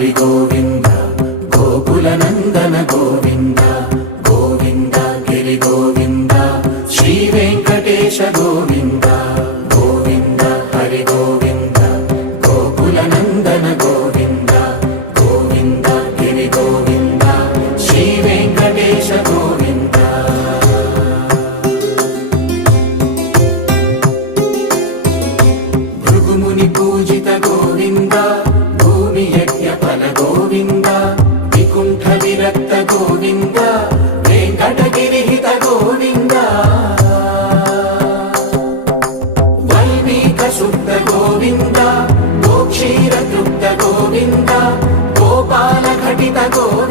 హరి గోవింద గోకుల నందన గోవింద గోవింద గిరి గోవింద శ్రీ వెంకటేశ గోవింద గోవింద హరి గోవింద గోకుల నందన గోవింద గోవింద గిరి గోవింద శ్రీ వెంకటేశ గోవింద భృగుముని పూజిత గోవింద భూమి యజ్ఞ ఫల గోవింద వికుంఠ విరక్త గోవింద వెంకటగిరిహిత గోవింద వైదిక శుద్ధ గోవింద గోక్షీర తృప్త గోవింద గోపాల ఘటిత గోవింద